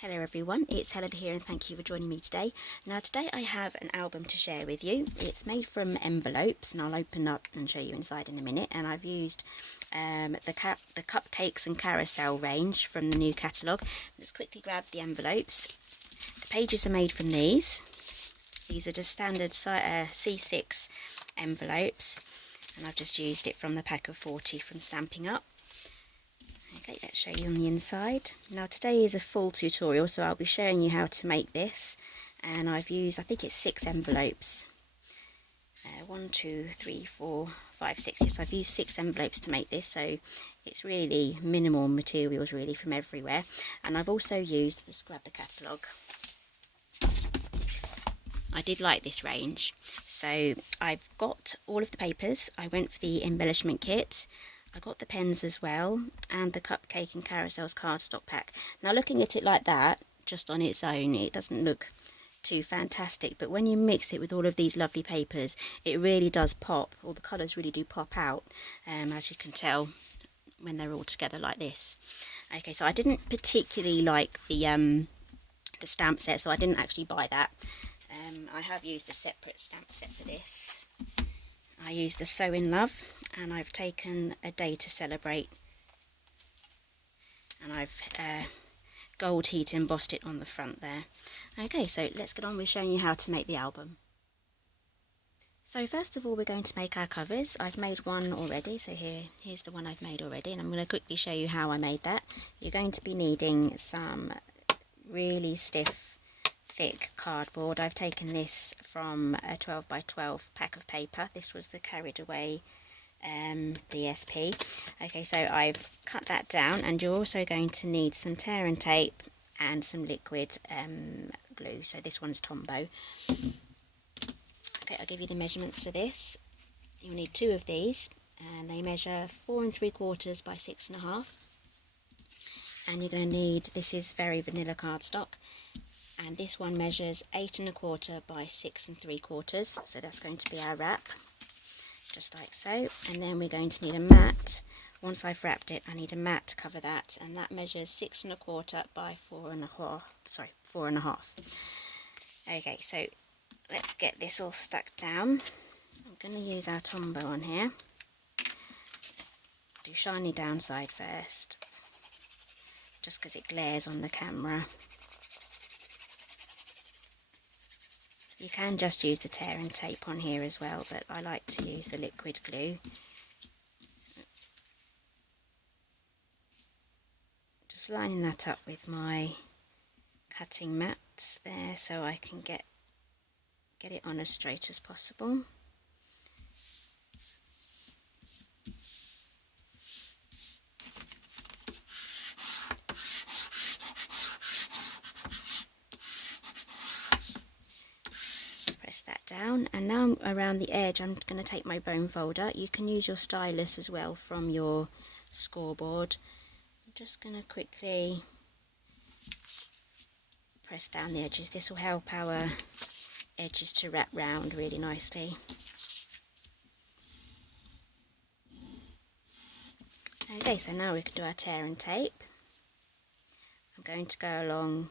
Hello everyone, it's Helen here and thank you for joining me today. Now today I have an album to share with you. It's made from envelopes and I'll open up and show you inside in a minute, and I've used the Cupcakes and Carousel range from the new catalogue. Let's quickly grab the envelopes. The pages are made from these. These are just standard C6 envelopes and I've just used it from the pack of 40 from Stampin'Up. Okay, let's show you on the inside. Now today is a full tutorial, so I'll be showing you how to make this, and I've used, I think it's 6 envelopes. 1, 2, 3, 4, 5, 6. Yes, I've used 6 envelopes to make this, so it's really minimal materials really from everywhere. And I've also used, let's grab the catalogue. I did like this range, so I've got all of the papers. I went for the embellishment kit. I got the pens as well, and the Cupcake and Carousels cardstock pack. Now looking at it like that, just on its own, it doesn't look too fantastic, but when you mix it with all of these lovely papers, it really does pop. All the colours really do pop out, as you can tell when they're all together like this. Okay, so I didn't particularly like the stamp set, so I didn't actually buy that. I have used a separate stamp set for this. I used a Sew in Love, and I've taken A Day to Celebrate, and I've gold heat embossed it on the front there. Okay, so let's get on with showing you how to make the album. So first of all, we're going to make our covers. I've made one already, so here's the one I've made already, and I'm going to quickly show you how I made that. You're going to be needing some really stiff thick cardboard. I've taken this from a 12 by 12 pack of paper. This was the Carried Away DSP. Okay, so I've cut that down, and you're also going to need some tear and tape and some liquid glue. So this one's Tombow. Okay, I'll give you the measurements for this. You'll need 2 of these, and they measure 4 3/4 by 6.5. And you're going to need, this is very vanilla cardstock, and this one measures 8 1/4 by 6 3/4, so that's going to be our wrap, just like so. And then we're going to need a mat. Once I've wrapped it, I need a mat to cover that, and that measures 6 1/4 by 4.5. Okay, so let's get this all stuck down. I'm going to use our Tombow on here. Do shiny downside first, just because it glares on the camera. You can just use the tear and tape on here as well, but I like to use the liquid glue. Just lining that up with my cutting mat there, so I can get it on as straight as possible. That down, and now around the edge I'm going to take my bone folder. You can use your stylus as well from your scoreboard. I'm just going to quickly press down the edges. This will help our edges to wrap round really nicely. Okay, so now we can do our tear and tape. I'm going to go along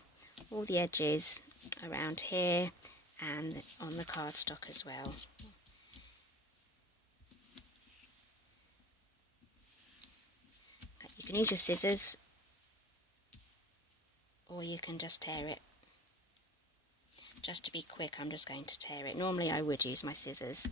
all the edges around here and on the cardstock as well. Okay, you can use your scissors, or you can just tear it. Just to be quick, I'm just going to tear it. Normally I would use my scissors.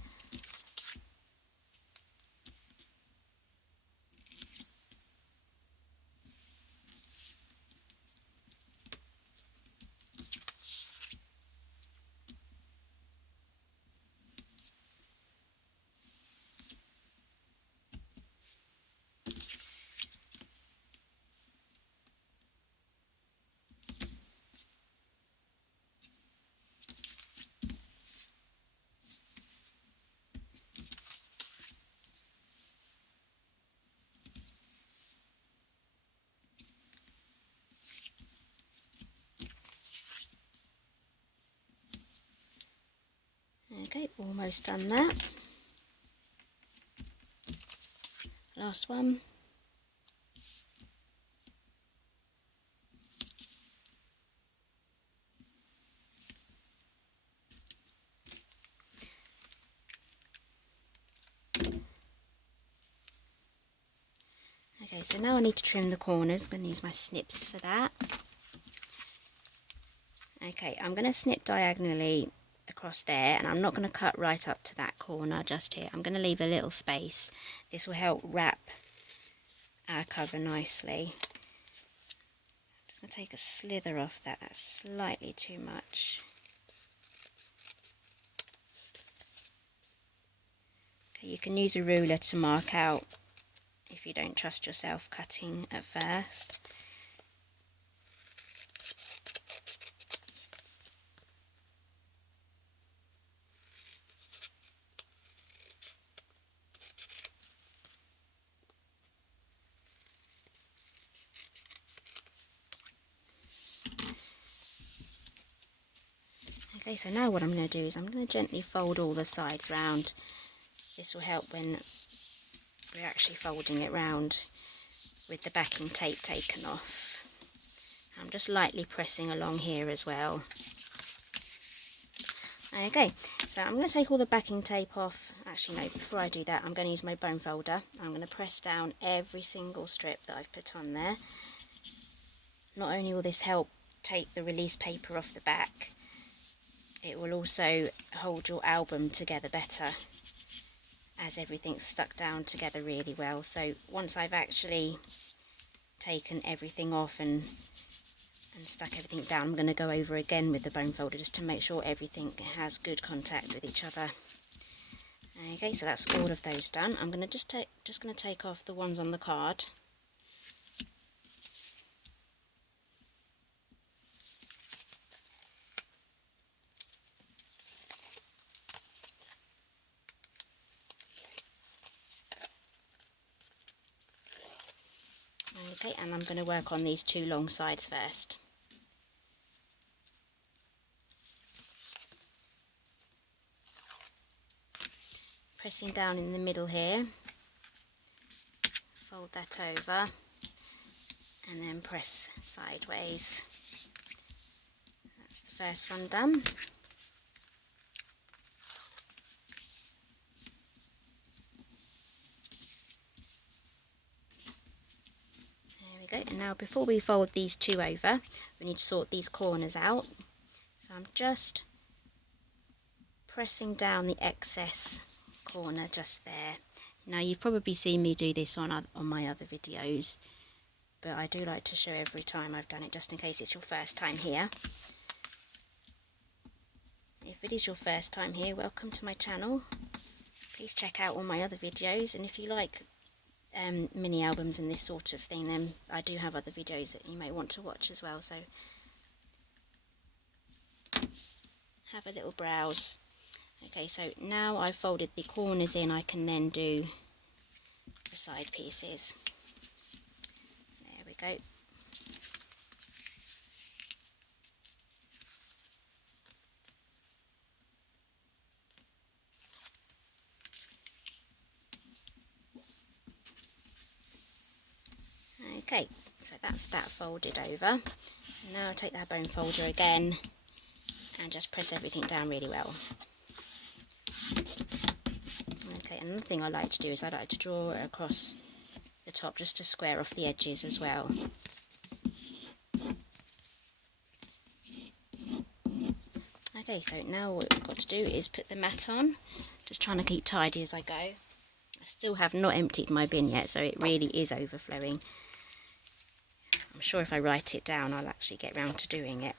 Okay, almost done that. Last one. Okay, so now I need to trim the corners. I'm going to use my snips for that. Okay, I'm going to snip diagonally across there, and I'm not going to cut right up to that corner just here. I'm going to leave a little space. This will help wrap our cover nicely. I'm just going to take a slither off that. That's slightly too much. Okay, you can use a ruler to mark out if you don't trust yourself cutting at first. Okay, so now what I'm going to do is I'm going to gently fold all the sides round. This will help when we're actually folding it round with the backing tape taken off. I'm just lightly pressing along here as well. Okay, so I'm going to take all the backing tape off. Actually no, before I do that I'm going to use my bone folder. I'm going to press down every single strip that I've put on there. Not only will this help take the release paper off the back, it will also hold your album together better, as everything's stuck down together really well. So once I've actually taken everything off and stuck everything down, I'm going to go over again with the bone folder just to make sure everything has good contact with each other. Okay, so that's all of those done. I'm going to just going to take off the ones on the card. Okay, and I'm going to work on these two long sides first. Pressing down in the middle here, fold that over, and then press sideways. That's the first one done. And now before we fold these two over, we need to sort these corners out. So I'm just pressing down the excess corner just there. Now you've probably seen me do this on my other videos, but I do like to show every time I've done it, just in case it's your first time here. If it is your first time here, welcome to my channel. Please check out all my other videos, and if you like mini albums and this sort of thing, then I do have other videos that you may want to watch as well, so have a little browse. Okay, so now I've folded the corners in, I can then do the side pieces. There we go. Okay, so that's that folded over. Now I'll take that bone folder again and just press everything down really well. Okay, another thing I like to do is I like to draw it across the top just to square off the edges as well. Okay, so now what we've got to do is put the mat on. Just trying to keep tidy as I go. I still have not emptied my bin yet, so it really is overflowing. I'm sure if I write it down I'll actually get round to doing it.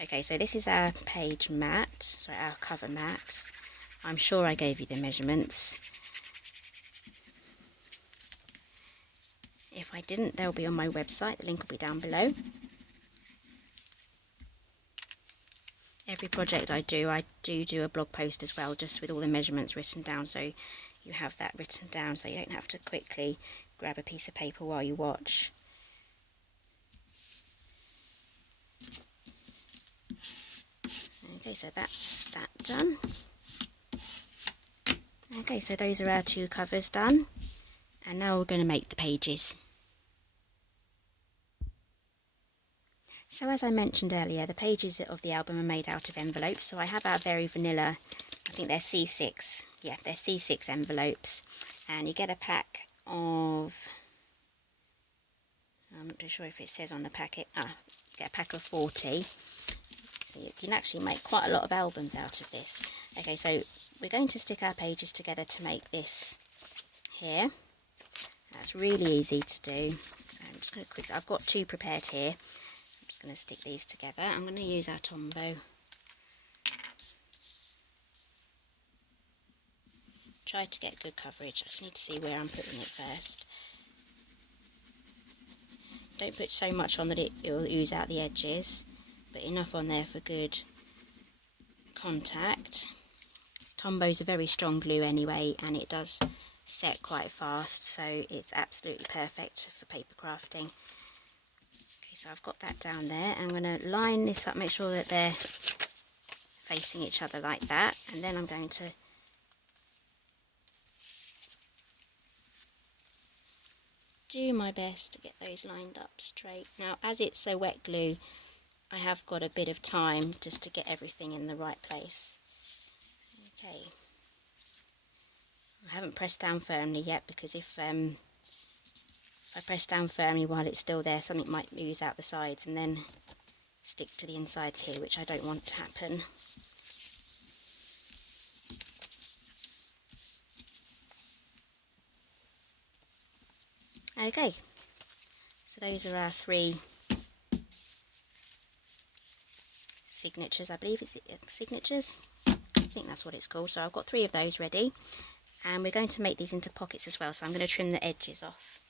Okay, so this is our page mat, so our cover mat. I'm sure I gave you the measurements. If I didn't, they'll be on my website, the link will be down below. Every project I do a blog post as well, just with all the measurements written down, so you have that written down so you don't have to quickly grab a piece of paper while you watch. Okay, so that's that done. Okay, so those are our two covers done, and now we're going to make the pages. So as I mentioned earlier, the pages of the album are made out of envelopes, so I have our very vanilla, I think they're C6, yeah, they're C6 envelopes, and you get a pack of I'm not too sure if it says on the packet. Get a pack of 40. So you can actually make quite a lot of albums out of this. Okay, so we're going to stick our pages together to make this here. That's really easy to do. So I'm just going to quickly, I've got 2 prepared here. I'm just going to stick these together. I'm going to use our Tombow. Try to get good coverage. I just need to see where I'm putting it first. Don't put so much on that it will ooze out the edges, but enough on there for good contact. Tombow's a very strong glue anyway, and it does set quite fast, so it's absolutely perfect for paper crafting. Okay, so I've got that down there. I'm going to line this up, make sure that they're facing each other like that, and then I'm going to do my best to get those lined up straight. Now, as it's so wet glue, I have got a bit of time just to get everything in the right place. Okay. I haven't pressed down firmly yet, because if I press down firmly while it's still there, something might ooze out the sides and then stick to the insides here, which I don't want to happen. Okay, so those are our 3 signatures, I believe. Is it signatures? I think that's what it's called. So I've got 3 of those ready, and we're going to make these into pockets as well, so I'm going to trim the edges off.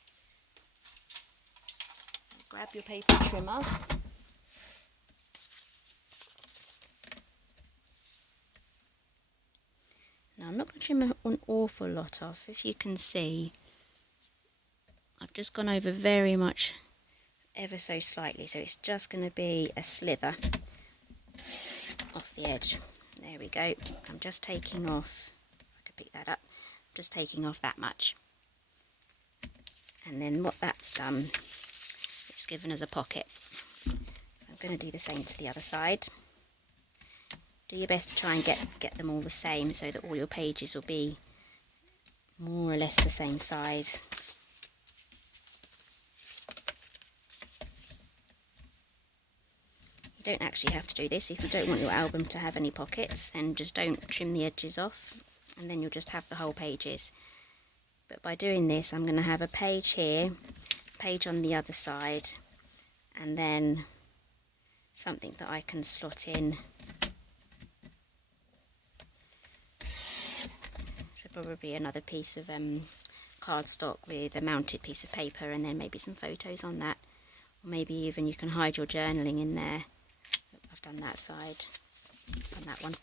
Grab your paper trimmer. Now I'm not going to trim an awful lot off. If you can see, I've just gone over very much, ever so slightly, so it's just going to be a slither off the edge. There we go. I'm just taking off, I could pick that up, I'm just taking off that much. And then what that's done, it's given us a pocket. So I'm going to do the same to the other side. Do your best to try and get them all the same, so that all your pages will be more or less the same size. You don't actually have to do this. If you don't want your album to have any pockets, then just don't trim the edges off, and then you'll just have the whole pages. But by doing this, I'm going to have a page here, a page on the other side, and then something that I can slot in. So probably another piece of cardstock with a mounted piece of paper, and then maybe some photos on that. Or maybe even you can hide your journaling in there. I've done that side, done that one.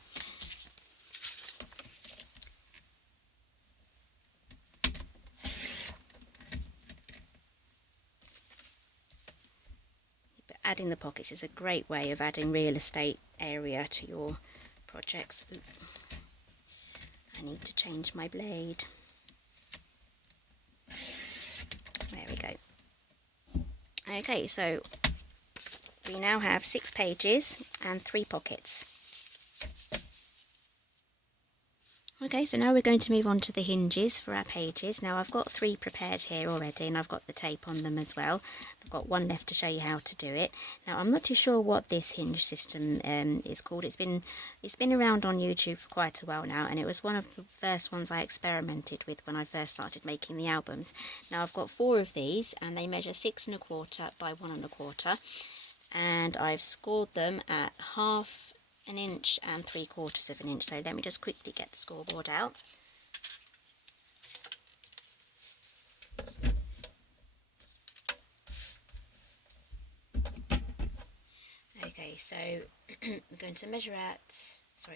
But adding the pockets is a great way of adding real estate area to your projects. Ooh. I need to change my blade. There we go. Okay, so we now have 6 pages and 3 pockets. Okay, so now we're going to move on to the hinges for our pages. Now I've got 3 prepared here already, and I've got the tape on them as well. I've got 1 left to show you how to do it. Now I'm not too sure what this hinge system is called. It's been around on YouTube for quite a while now, and it was one of the first ones I experimented with when I first started making the albums. Now I've got 4 of these, and they measure 6 1/4 by 1 1/4, and I've scored them at 1/2 inch and 3/4 inch. So let me just quickly get the scoreboard out. Okay, so we're going to measure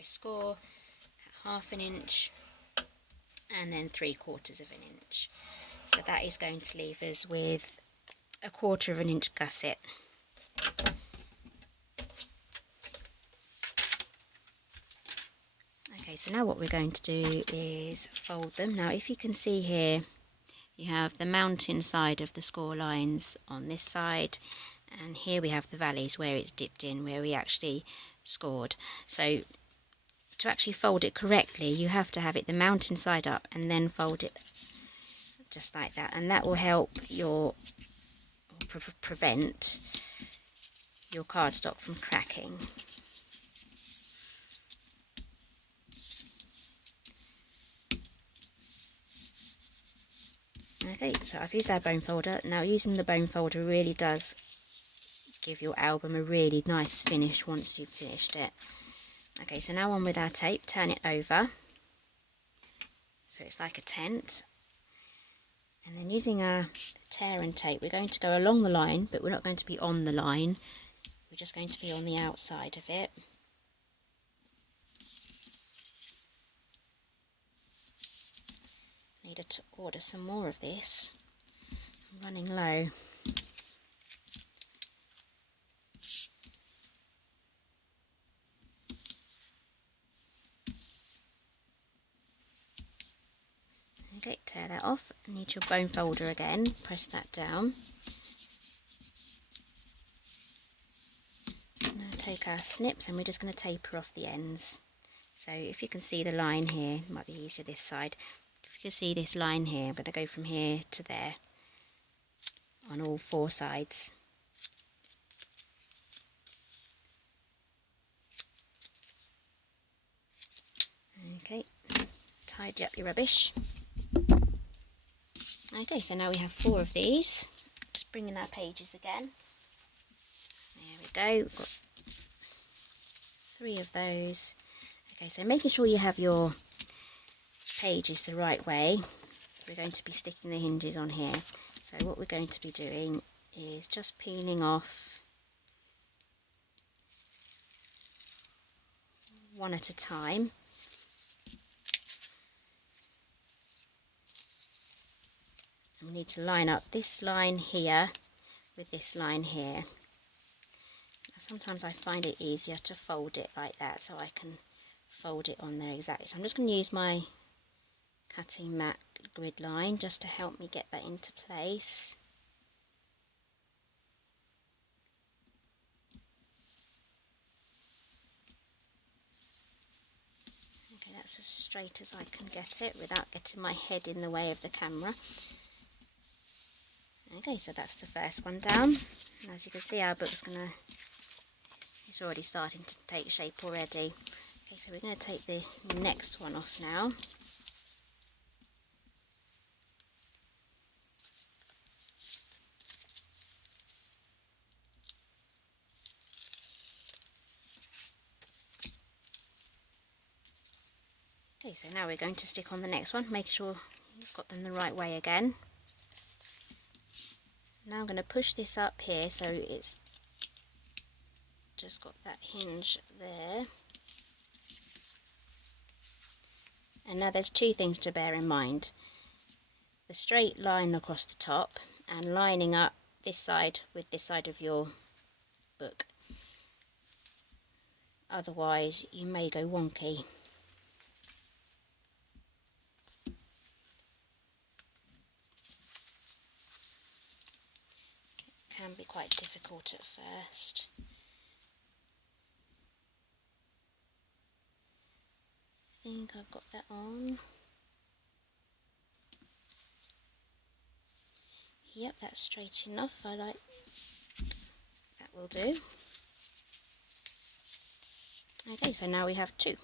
score at 1/2 inch and then 3/4 inch. So that is going to leave us with a 1/4 inch gusset. Okay, so now what we're going to do is fold them. Now if you can see here, you have the mountain side of the score lines on this side, and here we have the valleys where it's dipped in, where we actually scored. So to actually fold it correctly, you have to have it the mountain side up and then fold it just like that, and that will help your prevent your cardstock from cracking. Okay, so I've used our bone folder. Now using the bone folder really does give your album a really nice finish once you've finished it. Okay, so now on with our tape, turn it over so it's like a tent, and then using our tear and tape we're going to go along the line, but we're not going to be on the line, we're just going to be on the outside of it. Need to order some more of this, I'm running low. Okay, tear that off. Need your bone folder again, press that down. Now take our snips and we're just going to taper off the ends. So if you can see the line here, it might be easier this side. If you can see this line here, I'm going to go from here to there on all four sides. Okay, tidy up your rubbish. Okay, so now we have 4 of these. Just bring in our pages again. There we go, we've got 3 of those. Okay, so making sure you have your pages the right way. We're going to be sticking the hinges on here. So what we're going to be doing is just peeling off one at a time. And we need to line up this line here with this line here. Sometimes I find it easier to fold it like that, so I can fold it on there exactly. So I'm just going to use my cutting mat grid line just to help me get that into place. Okay, that's as straight as I can get it without getting my head in the way of the camera. Okay, so that's the first one down. And as you can see, our book's it's already starting to take shape already. Okay, so we're going to take the next one off now. Okay, so now we're going to stick on the next one, making sure you've got them the right way again. Now I'm going to push this up here so it's just got that hinge there. And now there's 2 things to bear in mind. The straight line across the top and lining up this side with this side of your book. Otherwise you may go wonky. It can be quite difficult at first. I think I've got that on. Yep, that's straight enough. I like that, will do. Okay, so now we have 2.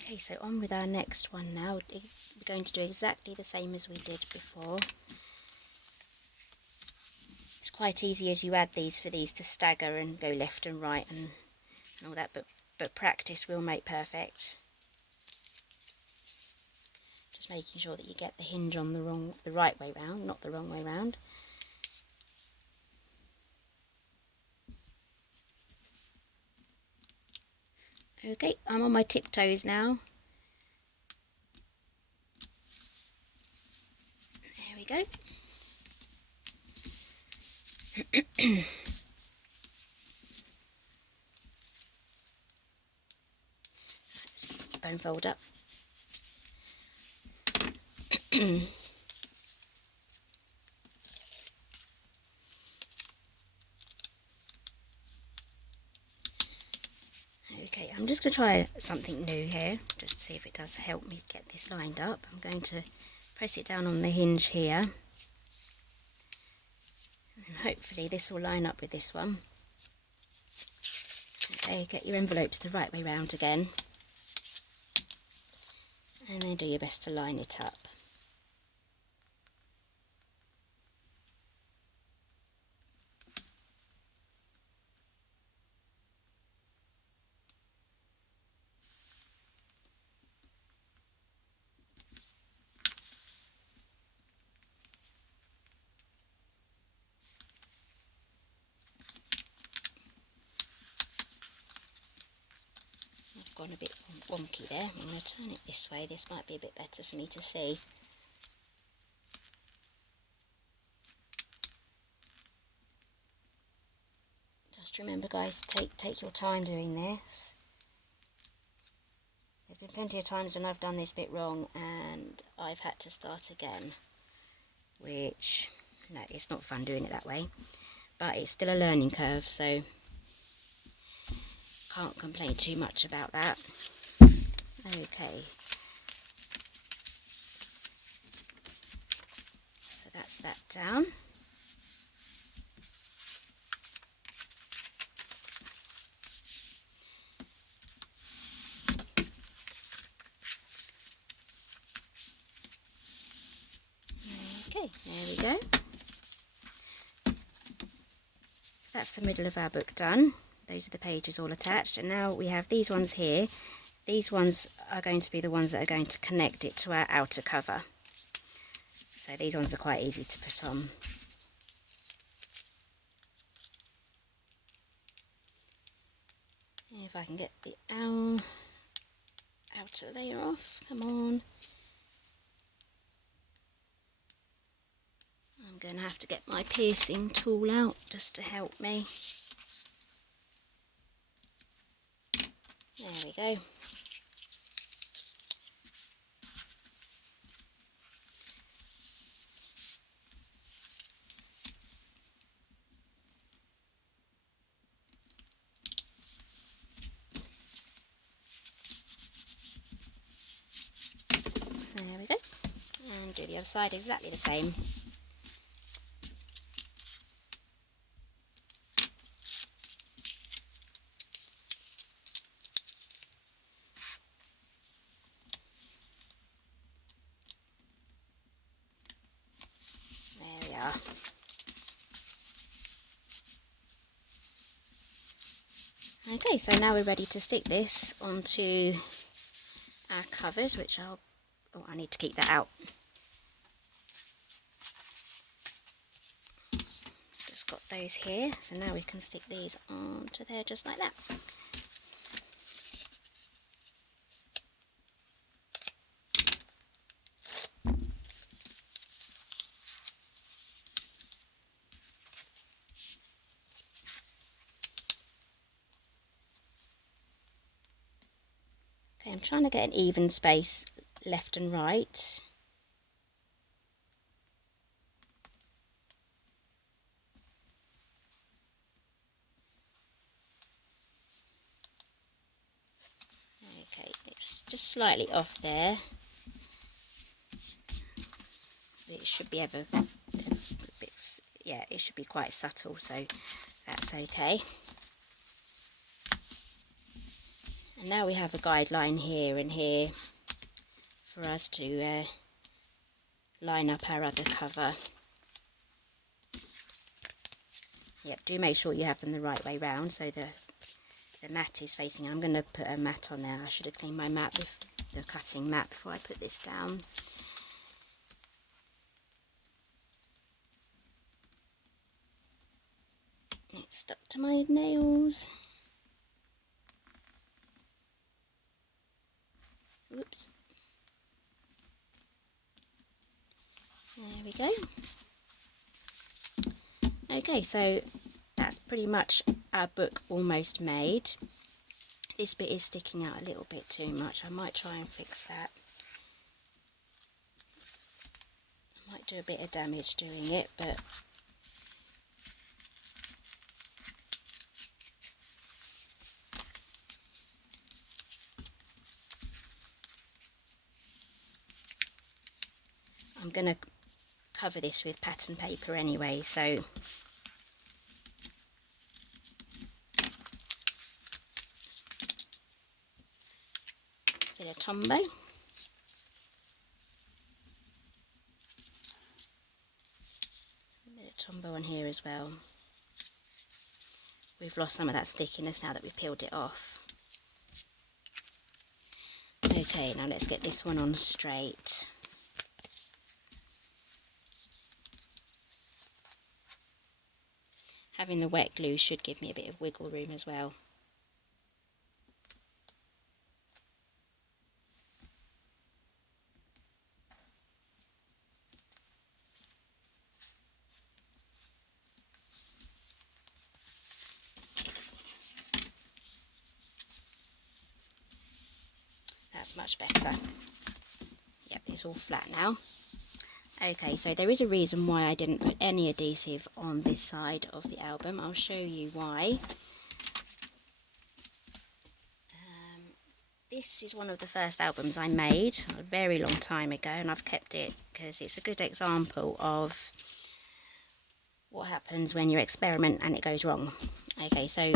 Okay, so on with our next one now. We're going to do exactly the same as we did before. It's quite easy as you add these for these to stagger and go left and right and all that, but practice will make perfect. Just making sure that you get the hinge on the right way round, not the wrong way round. Okay, I'm on my tiptoes now. There we go. Bone fold up. just going to try something new here, just to see if it does help me get this lined up. I'm going to press it down on the hinge here, and then hopefully this will line up with this one. Okay, get your envelopes the right way round again, and then do your best to line it up. Gone a bit wonky there. I'm going to turn it this way. This might be a bit better for me to see. Just remember, guys, take your time doing this. There's been plenty of times when I've done this bit wrong and I've had to start again, which, no, it's not fun doing it that way, but it's still a learning curve, so can't complain too much about that. Okay, so that's that down. Okay, there we go. So that's the middle of our book done. Those are the pages all attached, and now we have these ones here. These ones are going to be the ones that are going to connect it to our outer cover. So these ones are quite easy to put on. If I can get the outer layer off, come on. I'm going to have to get my piercing tool out just to help me. There we go. There we go. And do the other side exactly the same. Okay, so now we're ready to stick this onto our covers, which I need to keep that out. Just got those here, so now we can stick these onto there just like that. Okay, I'm trying to get an even space left and right. Okay, it's just slightly off there. It should be yeah, it should be quite subtle, so that's okay. And now we have a guideline here and here for us to line up our other cover. Yep, do make sure you have them the right way round so the mat is facing. I'm going to put a mat on there. I should have cleaned my mat, the cutting mat, before I put this down. It's stuck to my nails. Whoops. There we go. Okay, so that's pretty much our book almost made. This bit is sticking out a little bit too much. I might try and fix that. I might do a bit of damage doing it, but I'm going to cover this with pattern paper anyway, so bit of Tombow. A bit of Tombow on here as well. We've lost some of that stickiness now that we've peeled it off. Okay, now let's get this one on straight. Having the wet glue should give me a bit of wiggle room as well. That's much better. Yep, it's all flat now. Okay, so there is a reason why I didn't put any adhesive on this side of the album. I'll show you why. This is one of the first albums I made a very long time ago, and I've kept it because it's a good example of what happens when you experiment and it goes wrong. Okay, so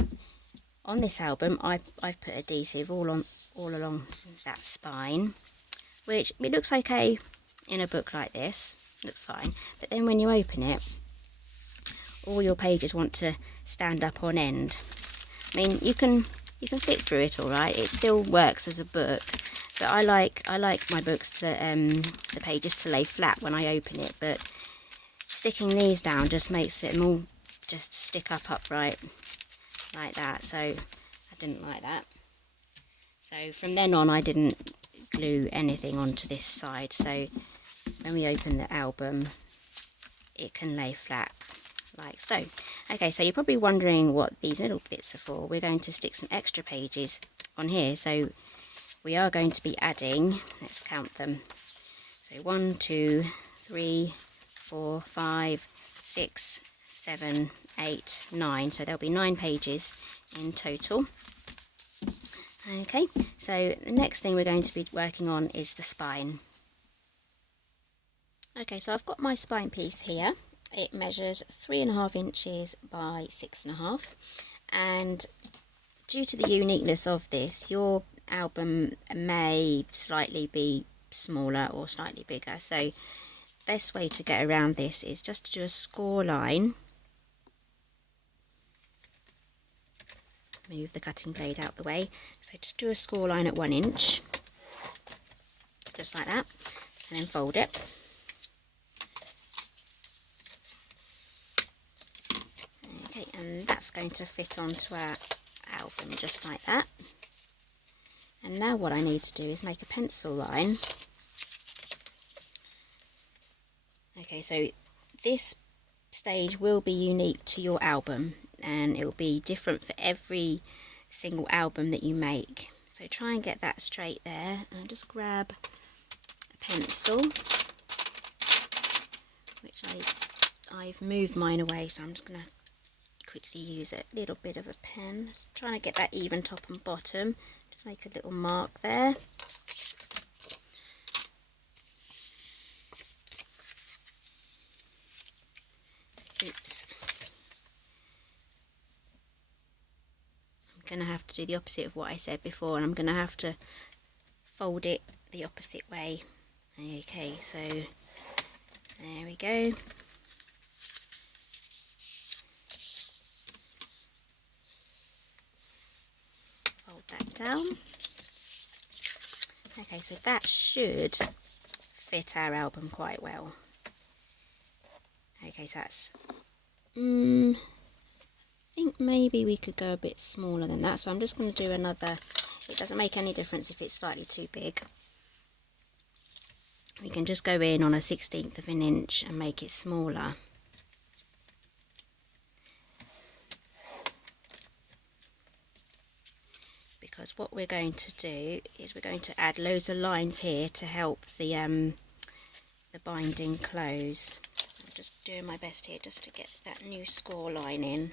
on this album I've put adhesive all along that spine, which it looks okay in a book like this, looks fine, but then when you open it, all your pages want to stand up on end. I mean, you can flick through it all right, it still works as a book, but I like my books to the pages to lay flat when I open it, but sticking these down just makes them all just stick up upright like that, so I didn't like that. So from then on I didn't glue anything onto this side, so when we open the album it can lay flat like so. Okay, so you're probably wondering what these middle bits are for. We're going to stick some extra pages on here, so we are going to be adding, let's count them, so 1, 2, 3, 4, 5, 6, 7, 8, 9, so there'll be 9 pages in total. Okay, so the next thing we're going to be working on is the spine. Okay, so I've got my spine piece here. It measures 3.5 inches by 6.5, and due to the uniqueness of this, your album may slightly be smaller or slightly bigger, so the best way to get around this is just to do a score line. Move the cutting blade out the way, so just do a score line at 1 inch, just like that, and then fold it. Okay, and that's going to fit onto our album just like that. And now what I need to do is make a pencil line. Okay, so this stage will be unique to your album, and it will be different for every single album that you make. So try and get that straight there, and just grab a pencil, which I've moved mine away, so I'm just going to quickly use a little bit of a pen, just trying to get that even top and bottom. Just make a little mark there. Oops. I'm going to have to do the opposite of what I said before, and I'm going to have to fold it the opposite way. Okay, so there we go. Fold that down. Okay, so that should fit our album quite well. Okay, so that's, I think maybe we could go a bit smaller than that, so I'm just going to do another. It doesn't make any difference if it's slightly too big. We can just go in on a 1/16 of an inch and make it smaller. Because what we're going to do is we're going to add loads of lines here to help the binding close. I'm just doing my best here just to get that new score line in.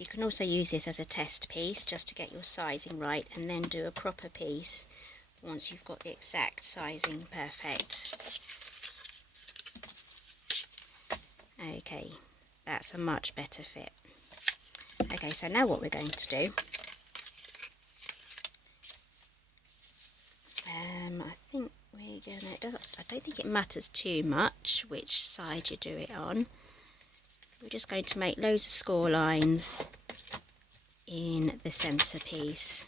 You can also use this as a test piece just to get your sizing right, and then do a proper piece once you've got the exact sizing perfect. Okay, that's a much better fit. Okay, so now what we're going to do, I think we're gonna, I don't think it matters too much which side you do it on. We're just going to make loads of score lines in the centre piece,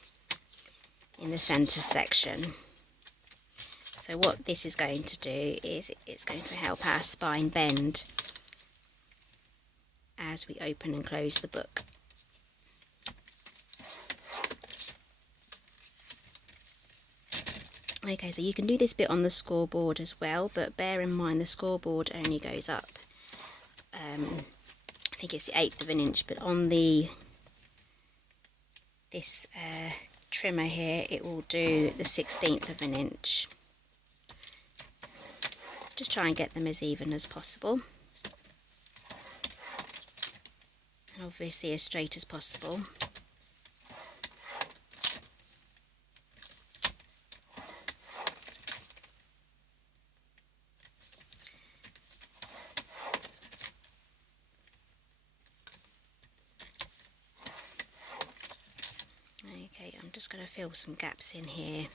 in the centre section. So what this is going to do is it's going to help our spine bend as we open and close the book. Okay, so you can do this bit on the scoreboard as well, but bear in mind the scoreboard only goes up, I think it's the 1/8 of an inch, but on this trimmer here it will do the 1/16 of an inch. Just try and get them as even as possible, and obviously as straight as possible. Okay, I'm just going to fill some gaps in here.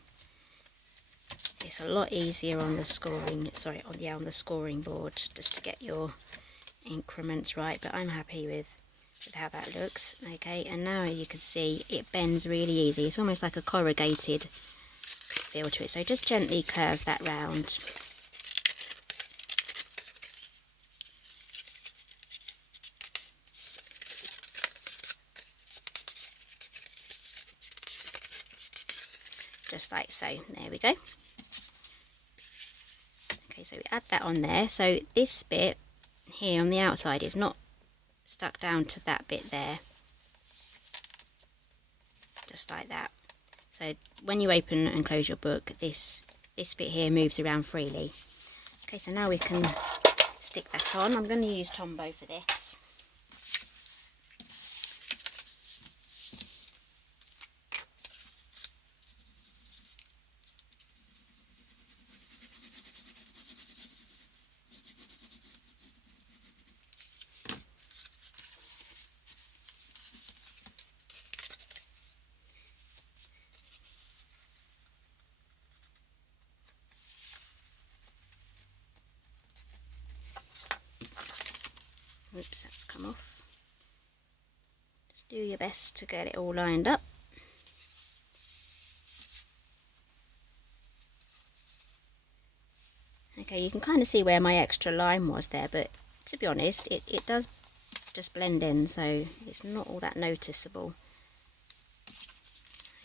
It's a lot easier on the scoring, on the scoring board, just to get your increments right, but I'm happy with how that looks. Okay, and now you can see it bends really easy. It's almost like a corrugated feel to it, so just gently curve that round. Just like so. There we go. Okay, so we add that on there. So this bit here on the outside is not stuck down to that bit there. Just like that. So when you open and close your book, this bit here moves around freely. Okay, so now we can stick that on. I'm going to use Tombow for this. Oops, that's come off. Just do your best to get it all lined up. Okay, you can kind of see where my extra line was there, but to be honest, it does just blend in, so it's not all that noticeable.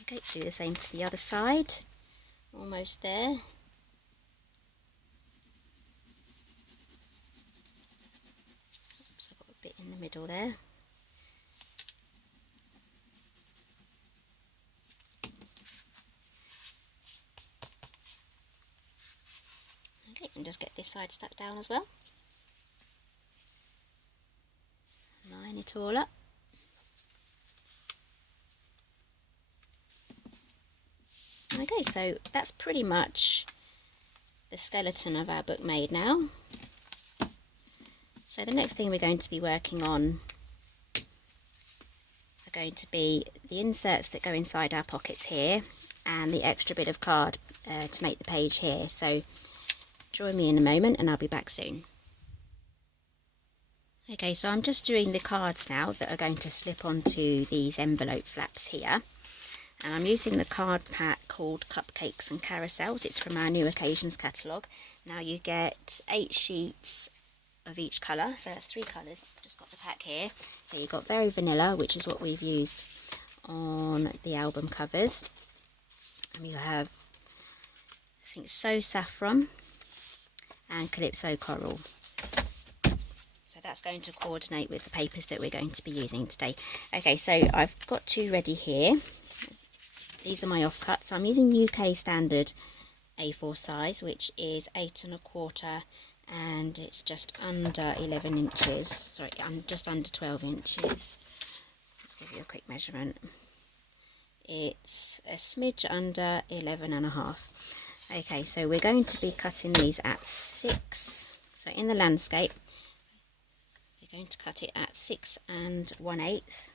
Okay, do the same to the other side. Almost there. Bit in the middle there. Okay, and just get this side stuck down as well. Line it all up. Okay, so that's pretty much the skeleton of our book made now. So the next thing we're going to be working on are going to be the inserts that go inside our pockets here, and the extra bit of card to make the page here. So join me in a moment and I'll be back soon. Okay, so I'm just doing the cards now that are going to slip onto these envelope flaps here. And I'm using the card pack called Cupcakes and Carousels. It's from our New Occasions catalogue. Now you get 8 sheets of each colour, so that's 3 colours. I've just got the pack here. So you've got Very Vanilla, which is what we've used on the album covers. And you have, I think, So Saffron and Calypso Coral. So that's going to coordinate with the papers that we're going to be using today. Okay, so I've got 2 ready here. These are my offcuts. So I'm using UK standard A4 size, which is 8 1/4, and it's just under 11 inches. Sorry, I'm just under 12 inches. give you a quick measurement. It's a smidge under 11.5. Okay, so we're going to be cutting these at 6. So in the landscape, we're going to cut it at 6 1/8.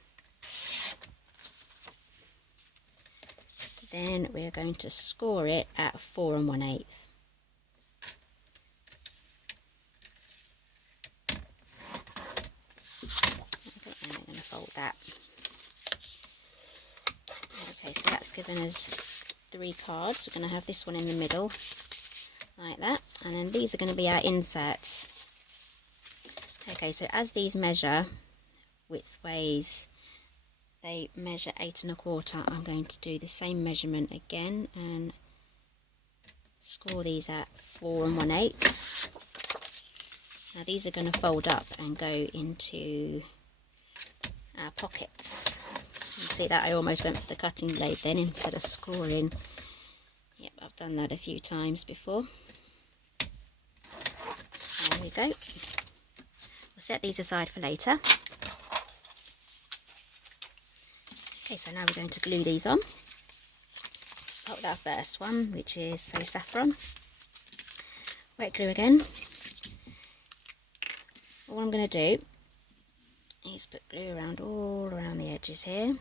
Then we're going to score it at 4 1/8. Okay, and we're going to fold that. Okay, so that's given us 3 cards. We're going to have this one in the middle, like that. And then these are going to be our inserts. Okay, so as these measure widthways, they measure 8 1/4. I'm going to do the same measurement again and score these at 4 1/8. Now these are going to fold up and go into our pockets. You see that I almost went for the cutting blade then instead of scoring. Yep, I've done that a few times before. There we go. We'll set these aside for later. Okay, so now we're going to glue these on. Start with our first one, which is saffron. Wet glue again. All I'm going to do is put glue around all around the edges here.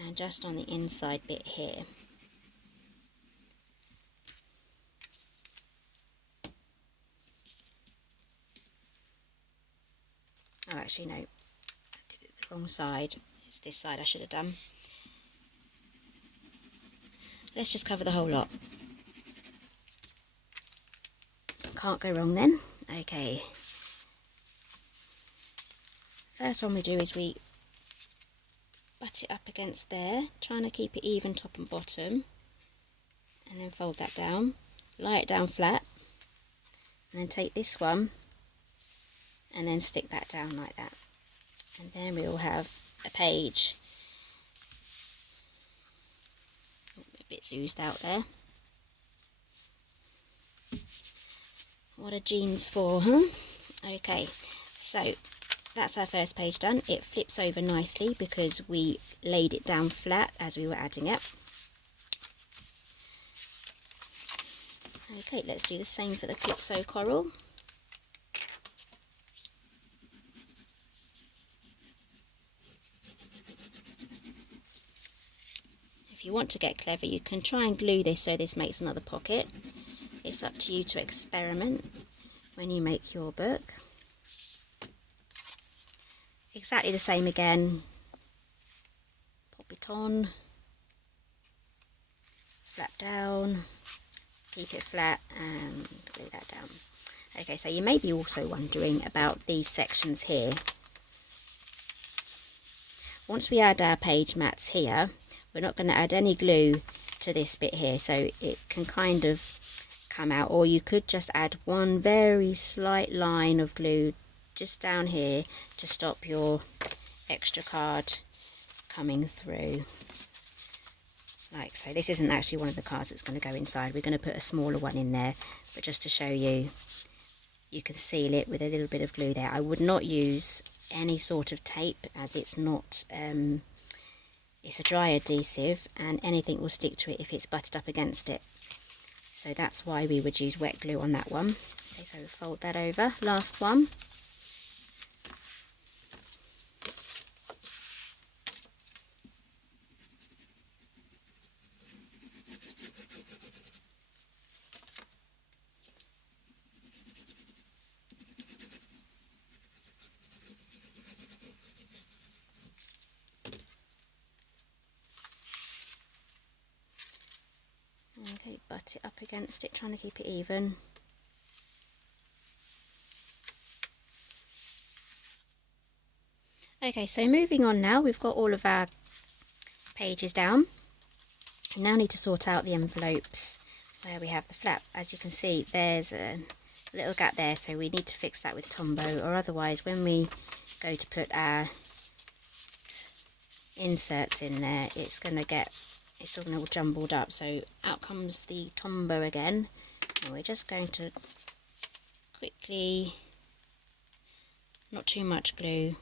And just on the inside bit here. Oh, actually no, I did it the wrong side. It's this side I should have done. Let's just cover the whole lot. Can't go wrong then. Okay. First one we do is we butt it up against there, trying to keep it even top and bottom. And then fold that down. Lie it down flat. And then take this one and then stick that down like that, and then we will have a page. A bit oozed out there. What are jeans for, huh? Okay, so that's our first page done. It flips over nicely because we laid it down flat as we were adding it. Okay, let's do the same for the Calypso coral. If you want to get clever, you can try and glue this so this makes another pocket. It's up to you to experiment when you make your book. Exactly the same again. Pop it on, flap down, keep it flat and glue that down. Okay, so you may be also wondering about these sections here. Once we add our page mats here, we're not going to add any glue to this bit here, so it can kind of come out, or you could just add one very slight line of glue just down here to stop your extra card coming through, like so. This isn't actually one of the cards that's going to go inside. We're going to put a smaller one in there, but just to show you, you can seal it with a little bit of glue there. I would not use any sort of tape, as it's not it's a dry adhesive and anything will stick to it if it's butted up against it. So that's why we would use wet glue on that one. Okay, so fold that over. Last one. Okay, butt it up against it, trying to keep it even. Okay, so moving on now, we've got all of our pages down. We now need to sort out the envelopes where we have the flap. As you can see, there's a little gap there, so we need to fix that with Tombow, or otherwise when we go to put our inserts in there, it's all going to jumbled up. So out comes the Tombow again, and we're just going to quickly, not too much glue,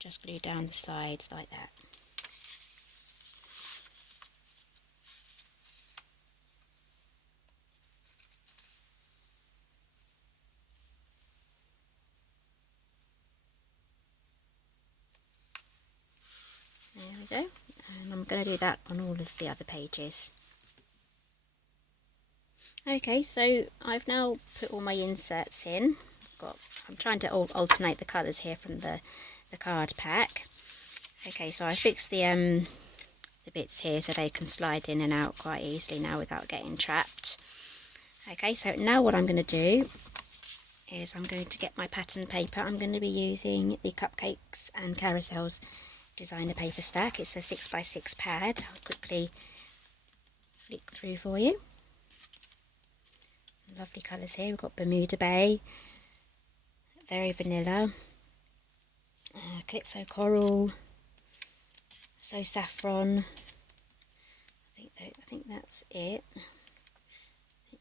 just glue down the sides like that. There we go, and I'm going to do that on all of the other pages. Okay, so I've now put all my inserts in. I'm trying to alternate the colours here from the card pack. Okay, so I fixed the bits here so they can slide in and out quite easily now without getting trapped. Okay, so now what I'm going to do is I'm going to get my pattern paper. I'm going to be using the Cupcakes and Carousels designer paper stack. It's a 6x6 pad. I'll quickly flick through for you. Lovely colours here. We've got Bermuda Bay, Very Vanilla, Calypso Coral, So Saffron. I think that's it.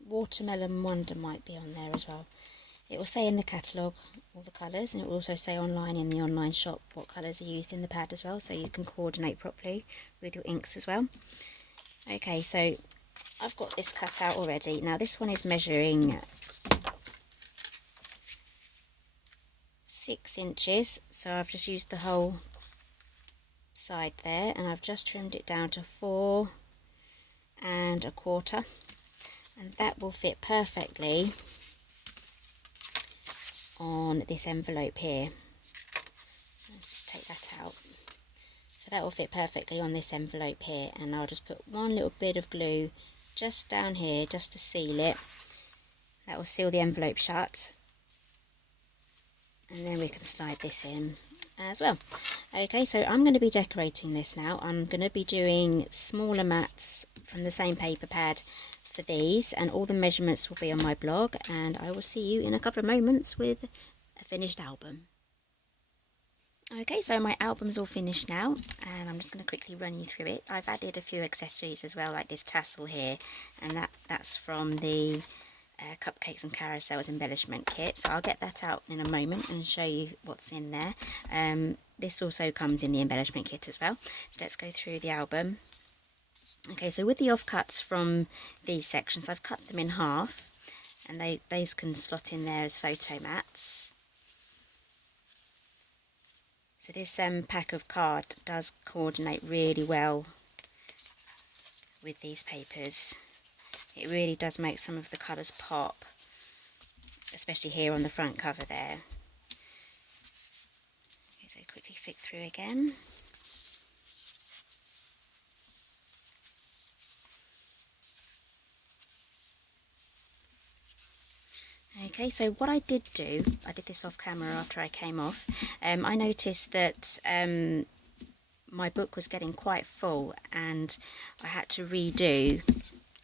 Watermelon Wonder might be on there as well. It will say in the catalogue all the colours, and it will also say online in the online shop what colours are used in the pad as well, so you can coordinate properly with your inks as well. Okay, so I've got this cut out already. Now this one is measuring 6 inches, so I've just used the whole side there, and I've just trimmed it down to 4 1/4, and that will fit perfectly on this envelope here. Let's take that out. So that will fit perfectly on this envelope here, and I'll just put one little bit of glue just down here just to seal it. That will seal the envelope shut, and then we can slide this in as well. Okay, so I'm going to be decorating this now. I'm going to be doing smaller mats from the same paper pad for these, and all the measurements will be on my blog, and I will see you in a couple of moments with a finished album. Okay, so my album's all finished now, and I'm just going to quickly run you through it. I've added a few accessories as well, like this tassel here, and that's from the Cupcakes and Carousels embellishment kit, so I'll get that out in a moment and show you what's in there. This also comes in the embellishment kit as well, so let's go through the album. Okay, so with the offcuts from these sections, I've cut them in half, and these can slot in there as photo mats. So this pack of card does coordinate really well with these papers. It really does make some of the colours pop, especially here on the front cover there. Okay, so quickly flick through again. Okay, so what I did do, I did this off camera after I came off. I noticed that my book was getting quite full, and I had to redo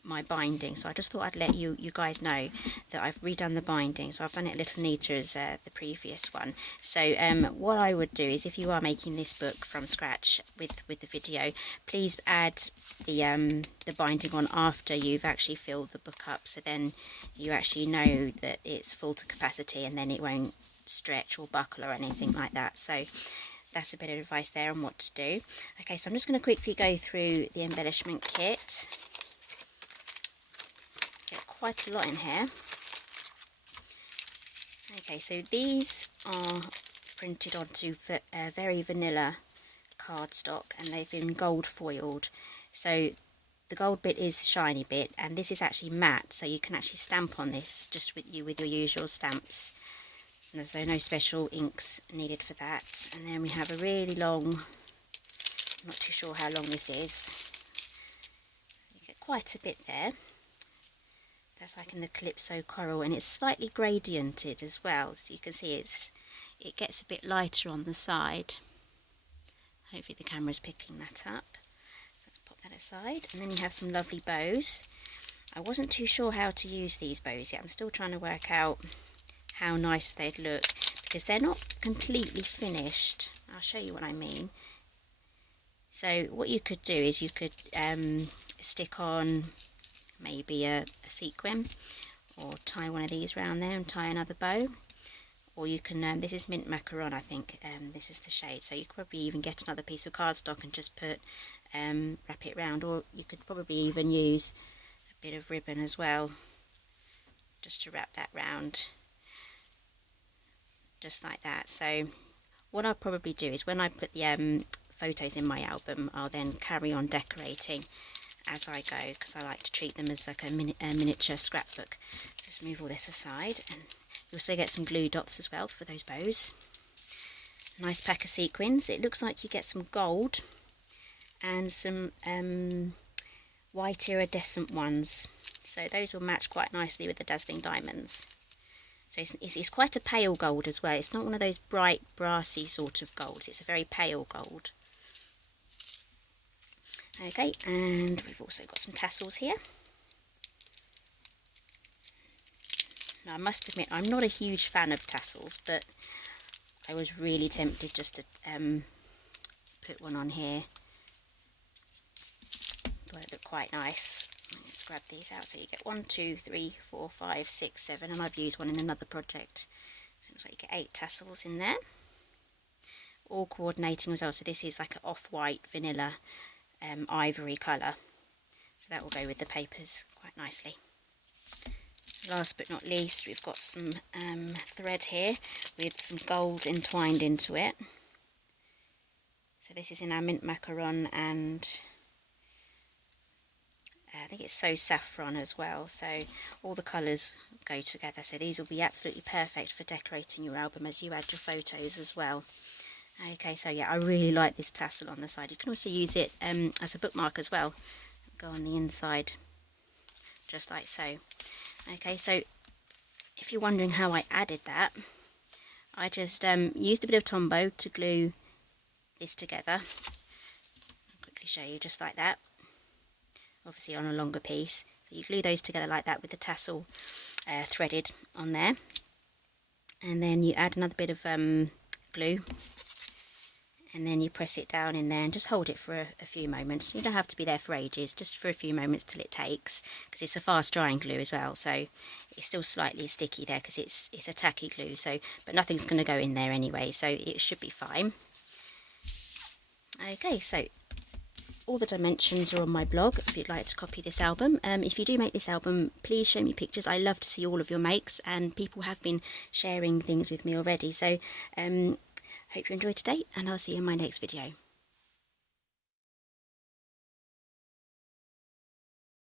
my binding, so I just thought I'd let you guys know that I've redone the binding, so I've done it a little neater as the previous one. So what I would do is, if you are making this book from scratch with the video, please add the binding on after you've actually filled the book up, so then you actually know that it's full to capacity, and then it won't stretch or buckle or anything like that. So that's a bit of advice there on what to do. Okay, so I'm just going to quickly go through the embellishment kit. Get quite a lot in here. Okay, so these are printed onto Very Vanilla cardstock, and they've been gold foiled. So the gold bit is shiny bit, and this is actually matte, so you can actually stamp on this just with your usual stamps. And so no special inks needed for that. And then we have a really long, I'm not too sure how long this is. You get quite a bit there. That's like in the Calypso Coral, and it's slightly gradiented as well, so you can see it gets a bit lighter on the side. Hopefully the camera's picking that up. So let's pop that aside, and then you have some lovely bows. I wasn't too sure how to use these bows yet. I'm still trying to work out how nice they'd look, because they're not completely finished. I'll show you what I mean. So what you could do is you could stick on maybe a sequin, or tie one of these round there and tie another bow. Or you can, this is mint macaron, I think, this is the shade, so you could probably even get another piece of cardstock and just wrap it round, or you could probably even use a bit of ribbon as well, just to wrap that round, just like that. So what I'll probably do is when I put the photos in my album, I'll then carry on decorating as I go, because I like to treat them as like a miniature scrapbook. Just move all this aside, and you also get some glue dots as well for those bows. Nice pack of sequins. It looks like you get some gold and some white iridescent ones. So those will match quite nicely with the dazzling diamonds. So it's quite a pale gold as well. It's not one of those bright brassy sort of golds. It's a very pale gold. Okay, and we've also got some tassels here. Now I must admit I'm not a huge fan of tassels, but I was really tempted just to put one on here. Thought it looked quite nice. Let's grab these out. So you get 1, 2, 3, 4, 5, 6, 7, and I've used one in another project. So it looks like you get 8 tassels in there, all coordinating as well. So this is like an off-white vanilla ivory colour, so that will go with the papers quite nicely. Last but not least, we've got some thread here with some gold entwined into it. So this is in our mint macaron, and I think it's so saffron as well, so all the colours go together. So these will be absolutely perfect for decorating your album as you add your photos as well. Okay, so yeah, I really like this tassel on the side. You can also use it as a bookmark as well. Go on the inside, just like so. Okay, so if you're wondering how I added that, I just used a bit of Tombow to glue this together. I'll quickly show you, just like that. Obviously on a longer piece. So you glue those together like that with the tassel threaded on there. And then you add another bit of glue. And then you press it down in there and just hold it for a few moments. You don't have to be there for ages, just for a few moments till it takes, because it's a fast drying glue as well, so it's still slightly sticky there because it's a tacky glue, so but nothing's going to go in there anyway, so it should be fine. Okay, so all the dimensions are on my blog if you'd like to copy this album. If you do make this album, please show me pictures. I love to see all of your makes, and people have been sharing things with me already, so hope you enjoyed today, and I'll see you in my next video.